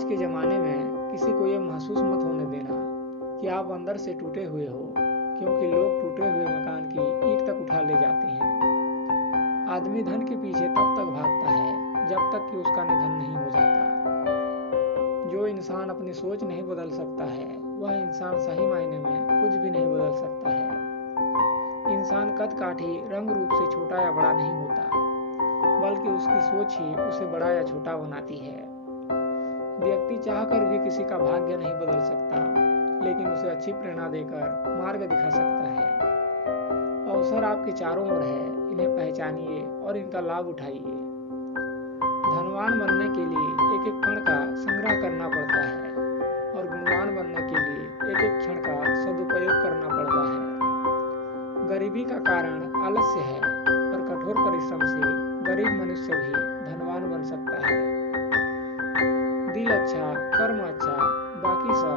आज के ज़माने में किसी को ये महसूस मत होने देना कि आप अंदर से टूटे हुए हो, क्योंकि लोग टूटे हुए मकान की ईंट तक उठा ले जाते हैं। आदमी धन के पीछे तब तक भागता है जब तक कि उसका निधन नहीं हो जाता। जो इंसान अपनी सोच नहीं बदल सकता है, वह इंसान सही मायने में कुछ भी नहीं बदल सकता है। इंसान कद काठी रंग रूप से छोटा या बड़ा नहीं होता, बल्कि उसकी सोच ही उसे बड़ा या छोटा बनाती है। व्यक्ति चाहकर भी किसी का भाग्य नहीं बदल सकता, लेकिन उसे अच्छी प्रेरणा देकर मार्ग दिखा सकता है। अवसर आपके चारों ओर है, इन्हें पहचानिए और इनका लाभ उठाइए। धनवान बनने के लिए एक एक कण का संग्रह करना पड़ता है और गुणवान बनने के लिए एक एक क्षण का सदुपयोग करना पड़ता है। गरीबी का कारण आलस्य है, पर कठोर परिश्रम से गरीब मनुष्य भी धनवान बन सकता है। दिल अच्छा, कर्म अच्छा, बाकी सब